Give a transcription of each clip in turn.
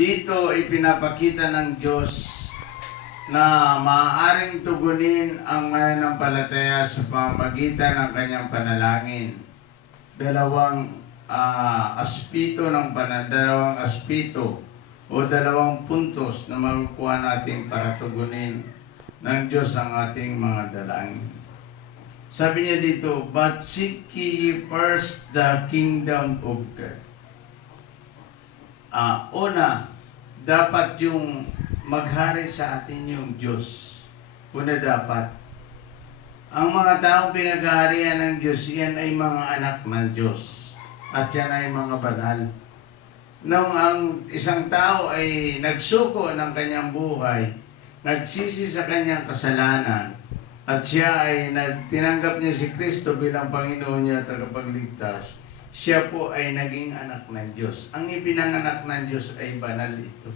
Dito ipinapakita ng Diyos na maaaring tugunin ang mananampalataya sa pamamagitan ng kanyang panalangin. Dalawang aspeto dalawang aspeto o dalawang puntos na makukuha natin para tugunin ng Diyos ang ating mga dalangin. Sabi niya dito, but seek ye first the kingdom of God. Una, dapat yung maghari sa atin yung Diyos. Una dapat. Ang mga taong pinaghaharian ng Diyos, yan ay mga anak ng Diyos. At yan ay mga banal. Nung ang isang tao ay nagsuko ng kanyang buhay, nagsisi sa kanyang kasalanan, at siya ay tinanggap niya si Kristo bilang Panginoon niya at tagapagligtas, siya po ay naging anak ng Diyos. Ang ipinanganak ng Diyos ay banal ito.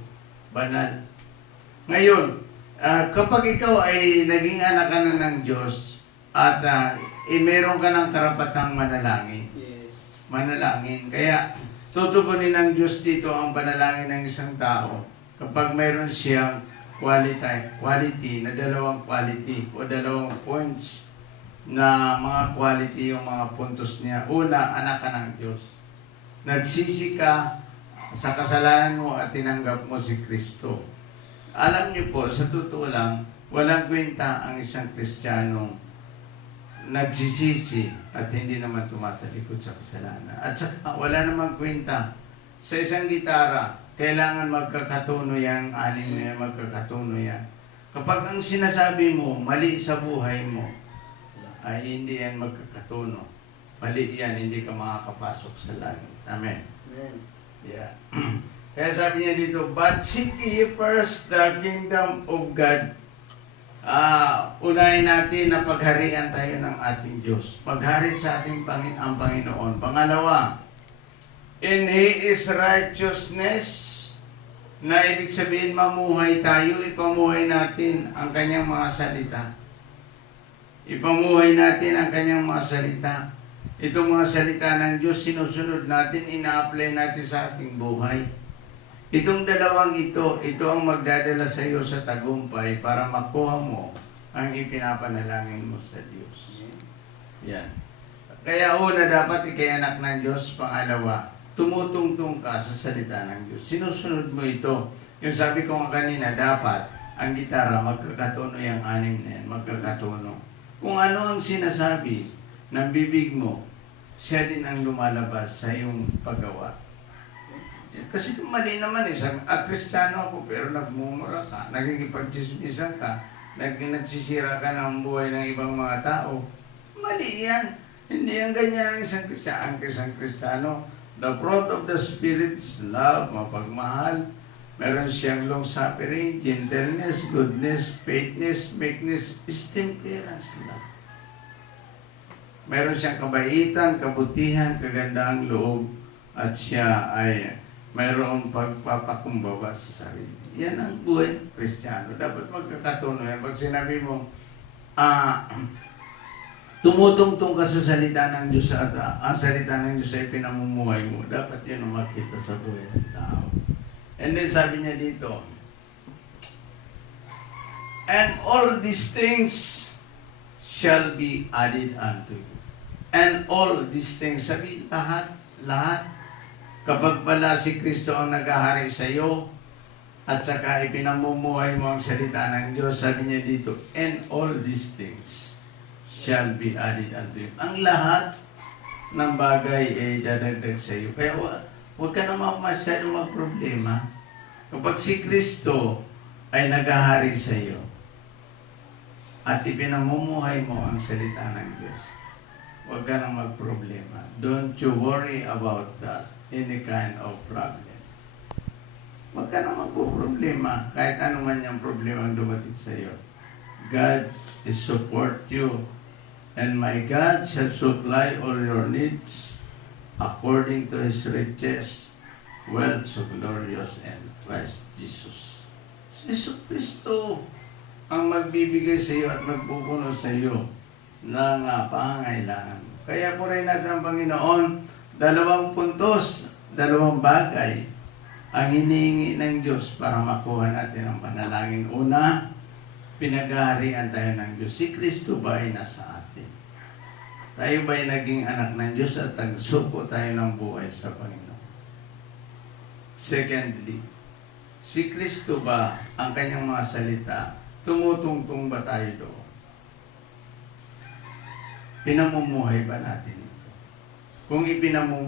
Banal. Ngayon, kapag ikaw ay naging anak ka na ng Diyos at meron ka ng karapatang manalangin. Yes. Manalangin. Kaya tutugunin ng Diyos dito ang panalangin ng isang tao kapag mayroon siyang quality na dalawang quality o dalawang points na mga quality yung mga puntos niya. Una, anak ka ng Diyos. Nagsisi ka sa kasalanan mo at tinanggap mo si Kristo. Alam niyo po, sa totoo lang, walang kwenta ang isang Kristiyano nagsisisi at hindi naman tumatalikod sa kasalanan. At saka, wala namang kwenta. Sa isang gitara, kailangan magkakatuno yan, anim na yan, magkakatuno yan. Kapag ang sinasabi mo, mali sa buhay mo, ay hindi yan magkakatuno. Mali yan, hindi ka makakapasok sa langit. Amen. Amen. Yeah. Kaya sabi niya dito, but seek ye first the kingdom of God. Unahin natin na pagharian tayo ng ating Diyos. Paghari sa ating ang Panginoon. Pangalawa, in His righteousness, na ibig sabihin mamuhay tayo, ipamuhay natin ang kanyang mga salita. Ipamuhay natin ang kanyang mga salita. Itong mga salita ng Diyos, sinusunod natin, ina-apply natin sa ating buhay. Itong dalawang ito ang magdadala sa iyo sa tagumpay para makuha mo ang ipinapanalangin mo sa Diyos. Yan. Kaya una, dapat ikay anak ng Diyos. Pangalawa, tumutungtong ka sa salita ng Diyos. Sinusunod mo ito. Yung sabi ko nga kanina, dapat ang gitara, magkakatuno yung anim na yan, magkakatuno. Kung ano ang sinasabi ng bibig mo, siya din ang lumalabas sa iyong paggawa. Kasi mali naman Kristiyano ako pero nagmumura ka, nagkikipagchismisan ka, nagsisira ka ng buhay ng ibang mga tao. Mali yan. Hindi yan ganyan ang isang Kristiyano. Ang isang Kristiyano, the fruit of the Spirit is love, mapagmahal. Meron siyang long-suffering, gentleness, goodness, faithfulness, meekness, temperance lang. Meron siyang kabaitan, kabutihan, kagandahang loob, at siya ay mayroong pagpapakumbaba sa sarili. Yan ang buhay ng Kristiyano. Dapat magkakatuno yan. Pag sinabi mo, tumutungtong ka sa salita ng Diyos at ang salita ng Diyos ay pinamumuhay mo, dapat yan ang makita sa buhay ng tao. And then sabi niya dito, and all these things shall be added unto you. And all these things, sabi lahat. Kapag pala si Kristo ang naghahari sa iyo, at saka ipinamumuhay mo ang salita ng Diyos, sabi niya dito, and all these things shall be added unto you. Ang lahat ng bagay ay dadagdag sa iyo. Kaya huwag ka naman masyadong magproblema. Kapag si Kristo ay naghahari sa iyo at ipinamumuhay mo ang salita ng Diyos, huwag ka nang magproblema. Don't you worry about that, any kind of problem. Huwag ka nang magproblema kahit ano man yung problema ang dumating sa iyo. God is support you, and my God shall supply all your needs according to His riches, wealth so glorious and Christ Jesus. Si Jesus Kristo ang magbibigay sa iyo at magpupuno sa iyo ng pangangailangan. Kaya po rin natin ang Panginoon, dalawang puntos, dalawang bagay ang hinihingi ng Diyos para makuha natin ang panalangin. Una, pinag-aharian tayo ng Diyos. Si Kristo ba ay nasa atin? Tayo ba ay naging anak ng Diyos at nagsuko tayo ng buhay sa Panginoon? Secondly, si Kristo ba ang kanyang mga salita? Tumutungtong ba tayo doon? Pinamumuhay ba natin ito? Kung ipinamumuhay